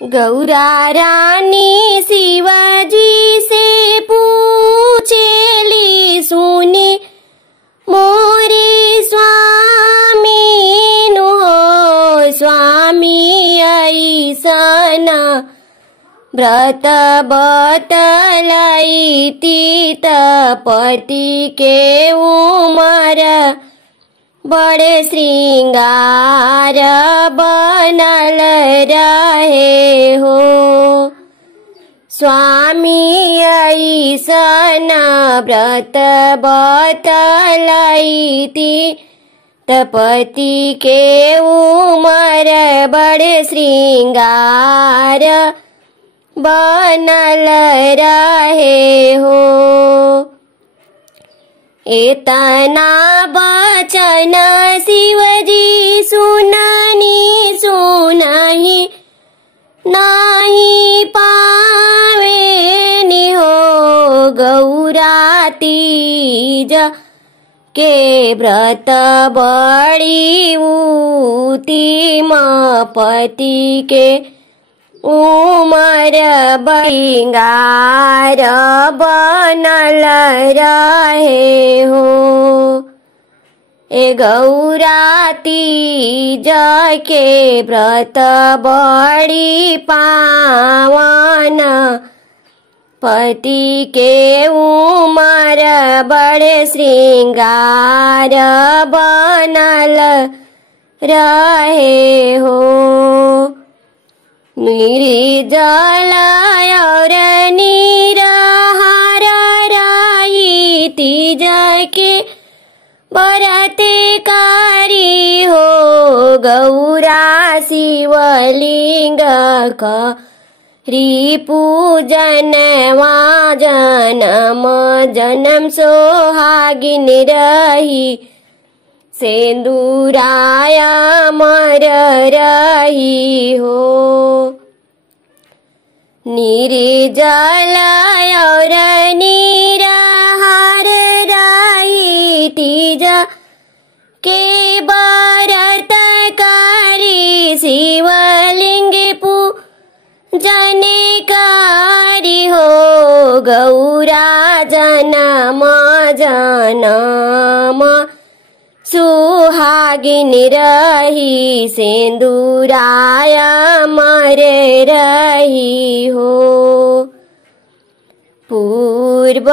गौरा रानी शिवजी से पूछेली, सुनी मोरे स्वामी नो स्वामी ऐसन व्रत बतलाई तीत पति के उमर बड़े श्रृंगार बनल रहे हो। स्वामी ऐसन व्रत बतलाई तीत पति के उमर बड़े श्रृंगार बनल रहे हो। एतना बचन शिवजी सुननी सुनहि नहीं पावेनि हो। गौरा तीज के व्रत बड़ी उत्तम पति के उमर श्रृंगार बनल रहे हो। ए गौरा तीज के व्रत बड़ी पावन पति के उमर बड़े श्रृंगार बनल रहे हो। निर्जल और निराहार रही तीज के व्रतकारी हो। गौरा शिवलिंग करी पूजन जन्म जन्म सोहागिन रही सिंदूराय मर रही हो। निर्जल और निराहार रही तीज के व्रत कारी शिवलिंग पूजन कारी हो। गौरा जन्म जन्म सुहागिन रही सिंदूराय मर रही हो। पूर्व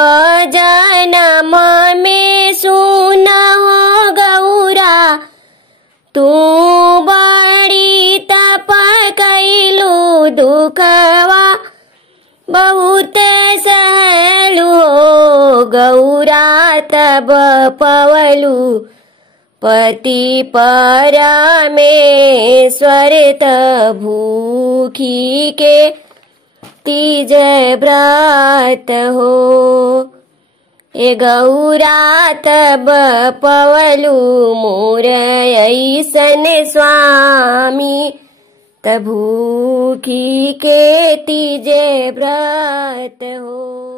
जन्म में सुना हो गौरा तू बड़ी तप कैलू दुखवा बहुत सहलू हो। गौरा तब पवलू पति परमेश्वर भूखी के तीज व्रत हो। ए गौरा तब पवलू मोर ऐसन स्वामी तब भूखी के तीज व्रत हो।